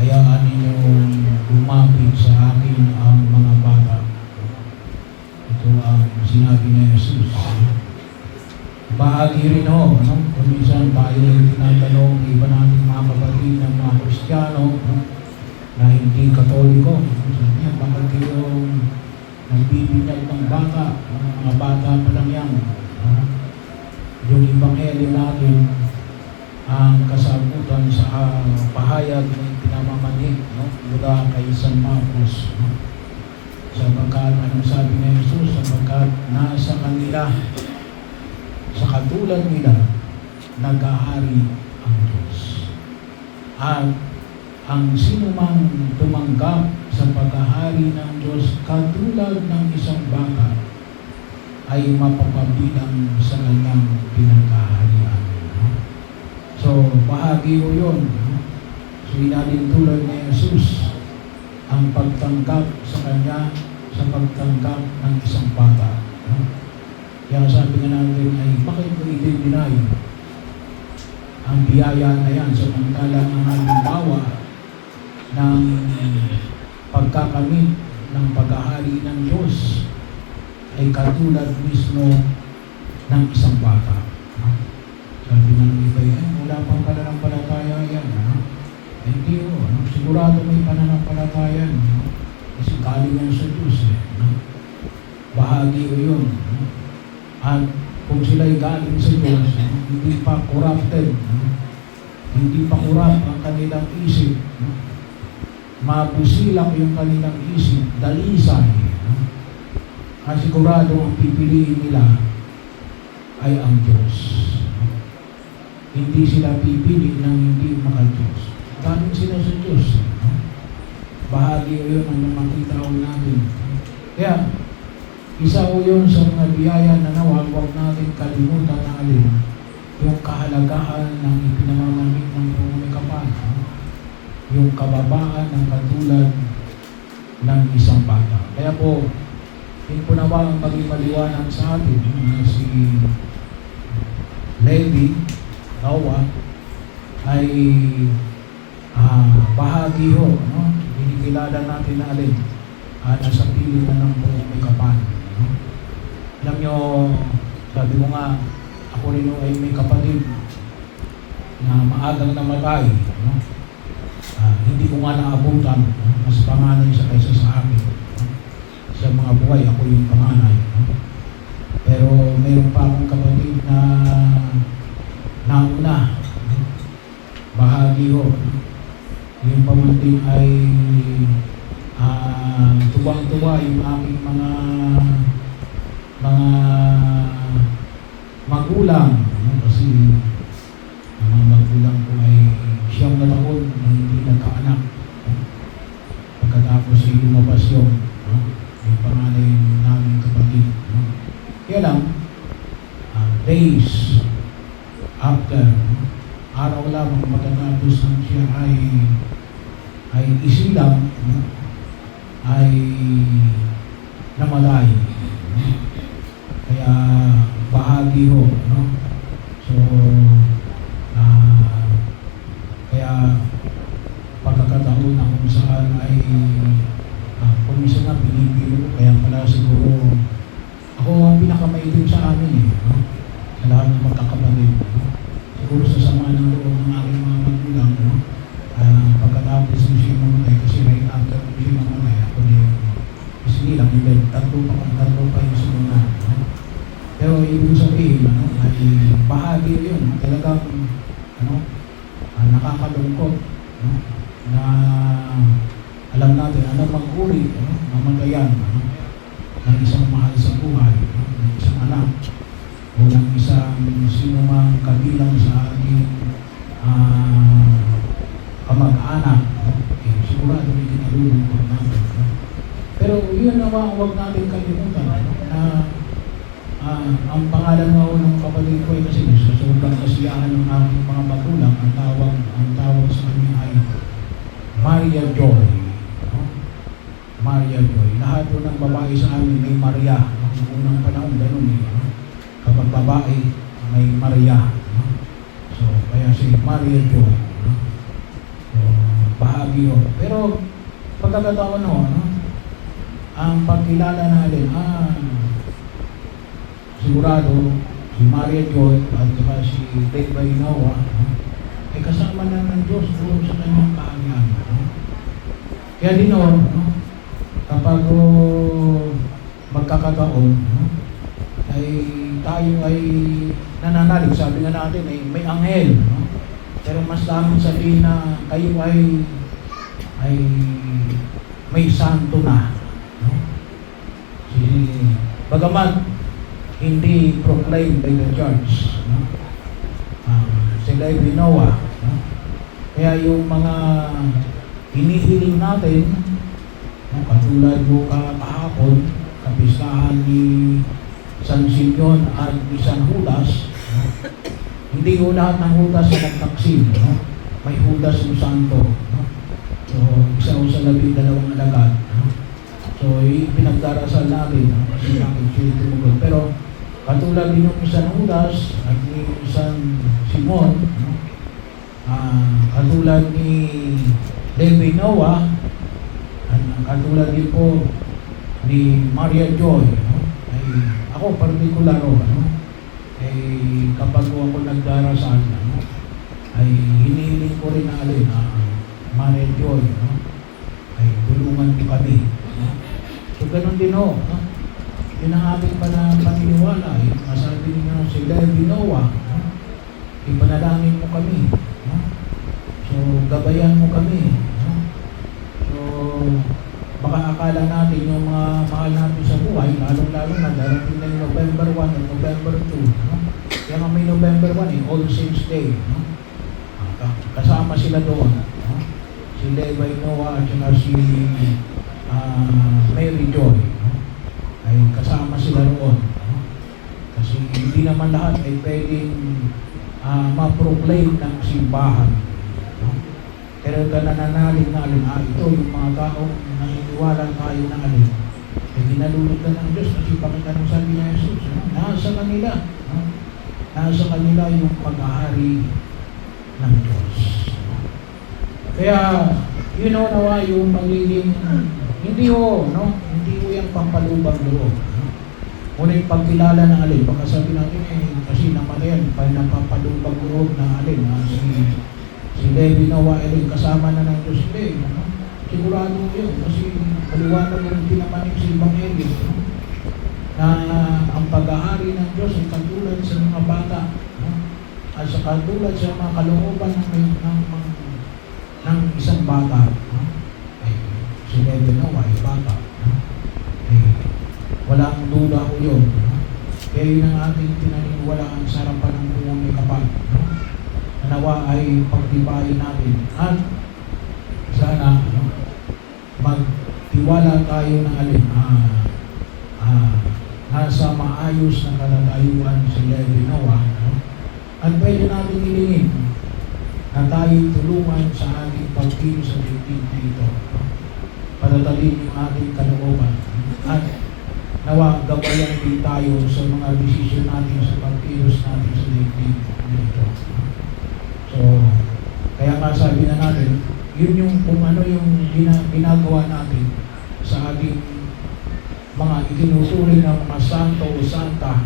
hayaan ninyong lumapit sa akin ang mga bata. Ito ang sinabi ni Jesus. Bahagi rin ho, kung minsan tayo ay tinatanong iba natin mga kapatid ng mga Kristiyano na hindi Katoliko. Sabi niya, bakit kayo nagbibinyag ng bata? Mga bata pa lang yan. Yung Ebanghelyo natin, ang kasagutan sa pahayag ng pinamamanik mula kay San Marcos. Sapagkat, anong sabi ni Jesus? Sapagkat nasa kanila, sa katulad nila, nag-ahari ang Diyos. At ang sinumang tumanggap sa pag-ahari ng Diyos katulad ng isang bata ay mapapabilang sa kanyang pinag-aharian. So, bahagi mo yun. So, inaling tulad ni Jesus ang pagtanggap sa kanya sa pagtanggap ng isang bata. Kaya sabi nga natin ay bakit mo i-deny ang biyaya na yan samantala ang halimbawa ng pagkakamit ng pag-ahari ng Diyos ay katulad mismo ng isang bata. Sabi nga ng iba yan, wala pang pananampalataya yan. Hindi o, sigurado may pananampalataya yan. Kasi galing yan sa Diyos. Bahagi o yun. At kung sila'y galing sa Diyos, hindi pa corrupted, hindi pa corrupt ang kanilang isip, mabusilak yung kanilang isip, dalisay, sigurado ang pipiliin nila ay ang Diyos. Hindi sila pipili ng hindi maka-Diyos. Galing sila sa Diyos. Bahagi o yun ang makita ko natin. Kaya, isa o yun sa mga biyaya na nawag natin kalimutan na alin yung kahalagahan ng ipinamamamit ng pumikapan. Yung kababaan ng katulad ng isang bata. Kaya po, hindi po nawa ang maging maliwanag sa atin na si Levi, Noah, ay bahagi ho, Kinikilala natin na alin nasa piling na ng pumikapan. Alam nyo, sabi ko nga, ako rin ay may kapatid na maagang namatay. Hindi ko nga naabutan, mas panganay siya kaysa sa akin. Sa mga buhay, ako yung panganay. Pero mayroon pa akong kapatid na nauna. Bahagi ho. Yung pamangkin ay tuwang-tuwa yung aking mga magulang. Kasi ang mga magulang ko ay siyang na taon na hindi nagkaanak. Pagkatapos ay lumabas yung panganay namin kapatid. Kaya lang, days after, araw lamang matatapos ang siya ay isilang, ay namatay. Kaya bahagi ho. So, kaya pagkakataon na kung saan ay kung minsan na binibiro, kaya pala siguro ako ang pinakamaitim sa amin sa lahat ng magkakapatid. Siguro sa sama ng loob ng aking mga magulang, pagkatapos ng siya mamatay, kasi right after ng siya mamatay, ako din isinilang, even tatlo pa yung sumunod. Pero ibig sabihin, ay bahagi yun, talagang nakakalungkot, na alam natin, mag-uri, mamagayan, ng isang mahal sa buhay, ng isang anak, o ng isang sino mang kabilang sa ating kamag-anak. Sigurado may kinalulungkot natin. Pero yun naman, huwag natin kalimutan na ang pangalan ng kapatid ko ay kasi sa sobrang kasiyahan ng aking mga magulang, ang tawag sa kanya ay Maria Joy. Maria Joy. Lahat po ng babae sa amin may Maria. Noong unang panahon, ganun kapag babae, may Maria. So, kaya si Maria Joy. So, bahagi Baguio. Pero pagkakataon no, ang pagkilala natin, sigurado si Maria Joy at saka si David Noah, ay kasama na ng Diyos doon sa kanyang kaharian. Kaya din kapag magkakataon, ay tayo ay nananalig. Sabi nga natin ay may anghel. Pero mas lamang sabihin na kayo ay may santo na. Bagamat hindi proclaimed by the church. Sila ay binawa. Kaya yung mga hinihiling natin, katulad yung kahapon, kapistahan ni San Simeon at ni San Judas, hindi ko lahat ng Judas na nagtaksin. May Judas yung santo. So, isa ko sa 12 alagad. So, pinagdarasal natin kasi bakit siya tumugod. Pero, katulad din yung San Judas at ni San Simon, katulad ni Levi Noah, at katulad din po ni Maria Joy, ay ako partikular ay kapag ako nagdarasal, ay hinihiling ko rin na alin, Maria Joy, ay tulungan mo kami. So ganun din yun ang ating paniniwala. Masabi niyo si Levi Noah, ipanalangin mo kami. So gabayan mo kami. So baka akala natin yung mga mahal natin sa buhay, lalong-lalo na darating na yung November 1 at November 2. Kaya may November 1 All Saints Day. Kasama sila doon. Si Levi Noah at saka si Mary Joy. Ay kasama sila roon. Kasi hindi naman lahat ay pwedeng ma-proclaim ng simbahan. Pero nananalig na alin, ito yung mga taong naniniwala tayo na alin. Ay ginalulot na ng Diyos kasi pakita ng sabi niya Jesus. Nasa kanila. Nasa kanila yung pag-ahari ng Diyos. Kaya, nawa yung magiging hindi yung pampalubang loob. Ngunit pagkilala ng alin, baka sabi natin kasi naman yan, napapalubang loob na alin, si Levi Noah alin, kasama na ng Diyos. Sigurado yun, kasi paliwanag yung pinamanin si Evangelio, na ang pag-ahari ng Diyos ay katulad sa mga bata, at sa katulad sa mga kalooban ng isang bata. Si Levi Noah ay bata. Walang duda ko yun. Kaya yun ang ating pinaniniwalaan sa harapan ng buong may kapal. Nawa ay pagtibayin natin. At sana magtiwala tayo ng alin. Nasa maayos na kalatayuan si Levi Noah. At pwede natin ilingin na tayo tulungan sa ating pagpili sa daigdig na ito. Patatalin yung ating kalooban. At nawa gabayan din tayo sa mga desisyon natin sa pagkilos natin sa daigdig na ito. So, kaya nga sabi na natin, yun yung kung ano yung ginagawa natin sa ating mga itinuturi ng mga santo o santa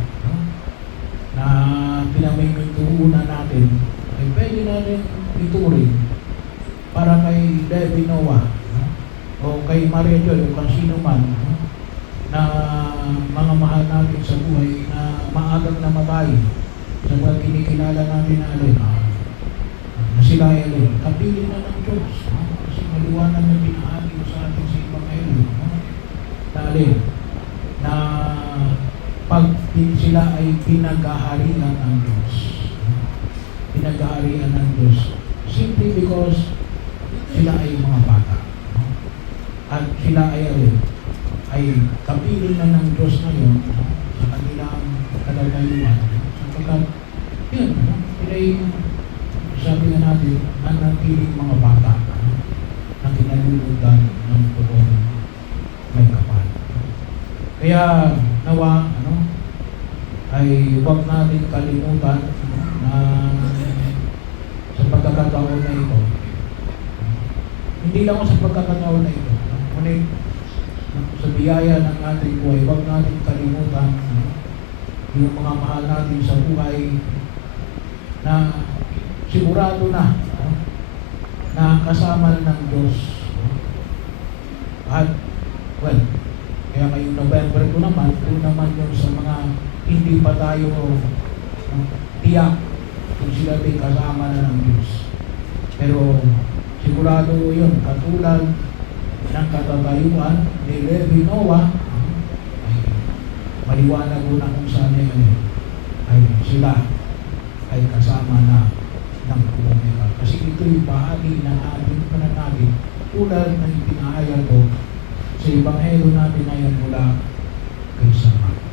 na pinamiminuunan natin, ay pwede natin ituring para kay Levi Noah o kay Maria Joy o kung sino man na mga mahal natin sa buhay na maagang namatay sa mga kinikilala natin na alin na sila ay alin kapili na ng Diyos kasi maliwanag na pinahagi sa atin sa Evangelio na alin na pag sila ay pinag-aharian ng Diyos. Pinag-aharian ng Diyos. Simply because sila ay mga bata. At sila ay kapiling na ng Diyos ngayon sa kanilang kalagayuan. Sapagkat, yun, sila ay sabi na natin, ang napiling mga bata na kinalulutan ng puong may kapal. Kaya, nawa, ay huwag natin kalimutan na sa pagkakataon na ito Hindi lang sa pagkakataon na ito. Ngunit sa biyaya ng ating buhay, huwag natin kalimutan yung mga mahal natin sa buhay na sigurado na kasama ng Diyos. At, well, kaya ngayong November 2 naman yung sa mga hindi pa tayo tiyak kung sila ay kasama na ng Diyos. Pero sigurado yun, katulad ng katatayuan ni Levi Noah, ay maliwanag mo na kung saan ay sila ay kasama na ng Omega. Kasi ito'y bahagi ng ating pananalig tulad ng ipinahayag ko sa Ebanghelyo natin ngayon mula kay Sama.